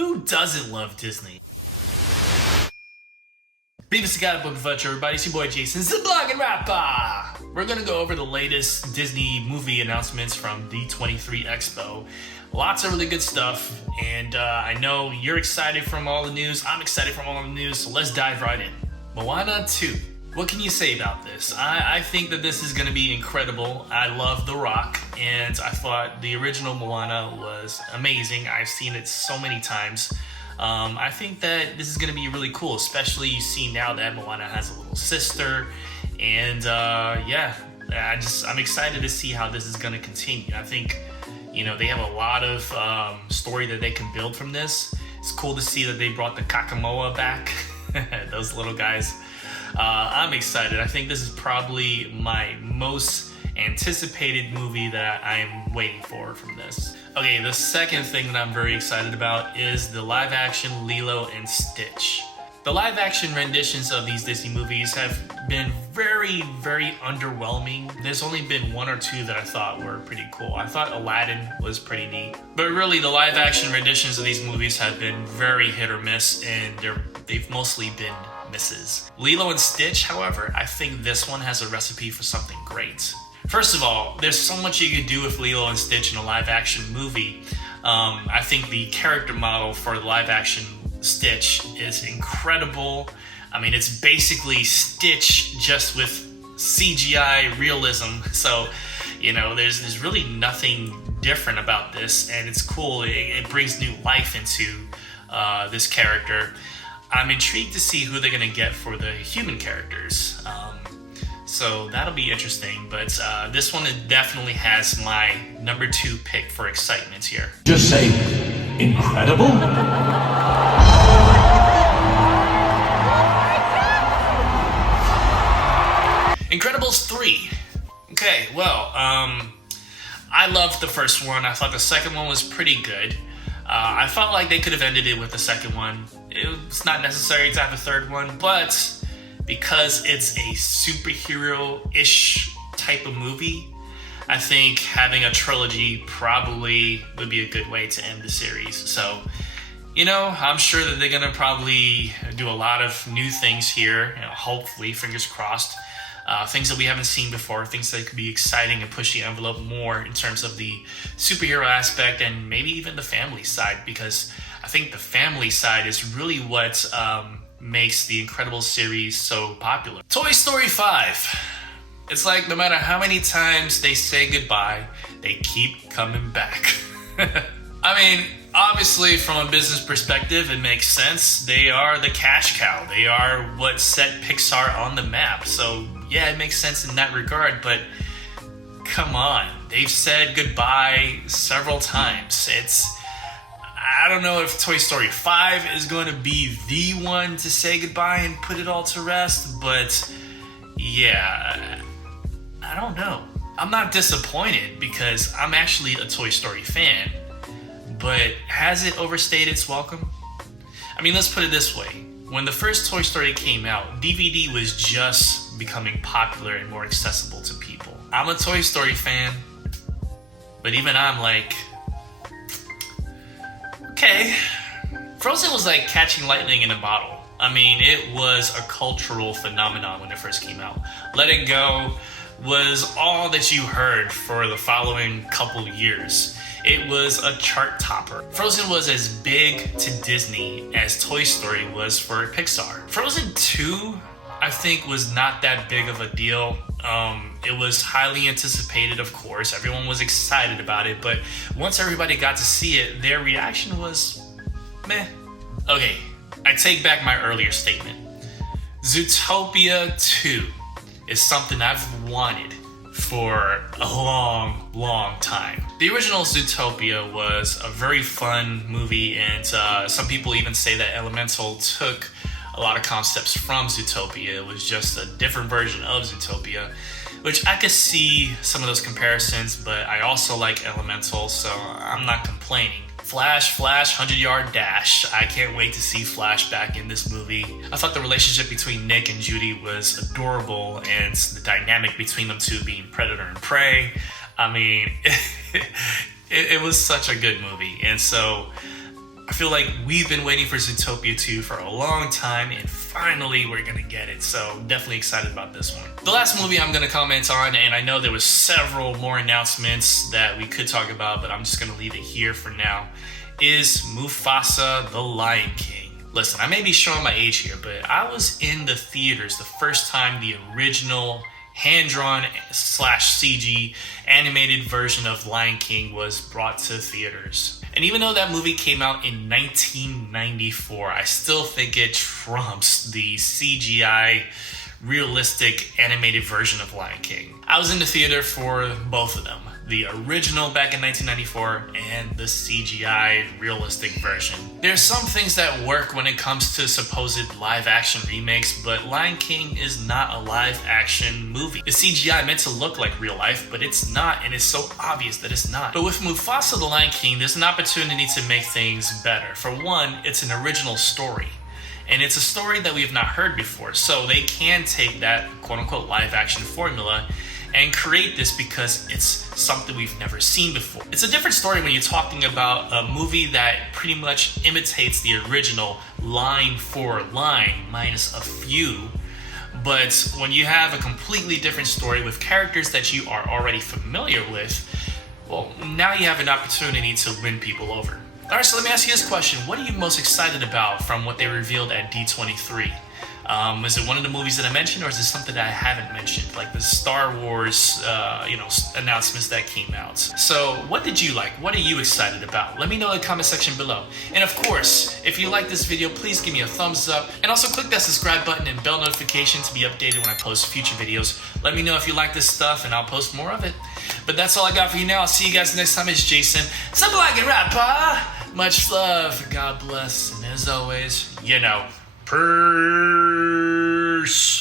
Who doesn't love Disney? Beavis and Got Book Adventure, everybody. It's your boy Jason, the Blog and Rapper. We're gonna go over the latest Disney movie announcements from D23 Expo. Lots of really good stuff, and I know you're excited from all the news. I'm excited from all the news, so let's dive right in. Moana 2. What can you say about this? I think that this is going to be incredible. I love The Rock, and I thought the original Moana was amazing. I've seen it so many times. I think that this is going to be really cool, especially you see now that Moana has a little sister, and I'm excited to see how this is going to continue. I think, they have a lot of story that they can build from this. It's cool to see that they brought the Kakamoa back, those little guys. I'm excited. I think this is probably my most anticipated movie that I'm waiting for from this. Okay, the second thing that I'm very excited about is the live action Lilo and Stitch. The live action renditions of these Disney movies have been very, very underwhelming. There's only been one or two that I thought were pretty cool. I thought Aladdin was pretty neat. But really, the live action renditions of these movies have been very hit or miss, and they've mostly been misses. Lilo and Stitch, however, I think this one has a recipe for something great. First of all, there's so much you could do with Lilo and Stitch in a live action movie. I think the character model for the live action Stitch is incredible. I mean, it's basically Stitch just with CGI realism. So, there's really nothing different about this, and it's cool. It brings new life into this character. I'm intrigued to see who they're going to get for the human characters. So that'll be interesting. But this one definitely has my number 2 pick for excitement here. Just say, incredible? Incredibles 3. Okay, well, I loved the first one. I thought the second one was pretty good. I felt like they could have ended it with the second one. It's not necessary to have a third one, but because it's a superhero-ish type of movie, I think having a trilogy probably would be a good way to end the series. So, I'm sure that they're gonna probably do a lot of new things here, hopefully, fingers crossed. Things that we haven't seen before, things that could be exciting and push the envelope more in terms of the superhero aspect and maybe even the family side, because I think the family side is really what makes the Incredibles series so popular. Toy Story 5. It's like no matter how many times they say goodbye, they keep coming back. I mean, obviously from a business perspective, it makes sense. They are the cash cow. They are what set Pixar on the map. So yeah, it makes sense in that regard, but come on. They've said goodbye several times. I don't know if Toy Story 5 is going to be the one to say goodbye and put it all to rest, but yeah, I don't know. I'm not disappointed because I'm actually a Toy Story fan, but has it overstayed its welcome? I mean, let's put it this way. When the first Toy Story came out, DVD was just becoming popular and more accessible to people. I'm a Toy Story fan, but even I'm like, okay. Frozen was like catching lightning in a bottle. I mean, it was a cultural phenomenon when it first came out. Let It Go was all that you heard for the following couple years. It was a chart topper. Frozen was as big to Disney as Toy Story was for Pixar. Frozen 2, I think, was not that big of a deal. It was highly anticipated, of course. Everyone was excited about it, but once everybody got to see it, their reaction was meh. Okay, I take back my earlier statement. Zootopia 2 is something I've wanted for a long, long time. The original Zootopia was a very fun movie, and some people even say that Elemental took a lot of concepts from Zootopia. It was just a different version of Zootopia, which I could see some of those comparisons, but I also like Elemental, so I'm not complaining. Flash, 100-yard dash. I can't wait to see Flash back in this movie. I thought the relationship between Nick and Judy was adorable, and the dynamic between them two being predator and prey. I mean, it was such a good movie, and so I feel like we've been waiting for Zootopia 2 for a long time, and finally we're gonna get it. So definitely excited about this one. The last movie I'm gonna comment on, and I know there was several more announcements that we could talk about, but I'm just gonna leave it here for now, is Mufasa the Lion King. Listen, I may be showing my age here, but I was in the theaters the first time the original hand-drawn / CG animated version of Lion King was brought to theaters. And even though that movie came out in 1994, I still think it trumps the CGI realistic animated version of Lion King. I was in the theater for both of them. The original back in 1994 and the CGI realistic version. There's some things that work when it comes to supposed live action remakes, but Lion King is not a live action movie. The CGI meant to look like real life, but it's not, and it's so obvious that it's not. But with Mufasa the Lion King, there's an opportunity to make things better. For one, it's an original story. And it's a story that we have not heard before, so they can take that quote-unquote live-action formula and create this because it's something we've never seen before. It's a different story when you're talking about a movie that pretty much imitates the original line for line, minus a few. But when you have a completely different story with characters that you are already familiar with, well, now you have an opportunity to win people over. Alright, so let me ask you this question. What are you most excited about from what they revealed at D23? Is it one of the movies that I mentioned, or is it something that I haven't mentioned, like the Star Wars, announcements that came out? So, what did you like? What are you excited about? Let me know in the comment section below. And of course, if you like this video, please give me a thumbs up, and also click that subscribe button and bell notification to be updated when I post future videos. Let me know if you like this stuff, and I'll post more of it. But that's all I got for you now. I'll see you guys next time. It's Jason, the Black and Rapper. Much love, God bless, and as always, peace.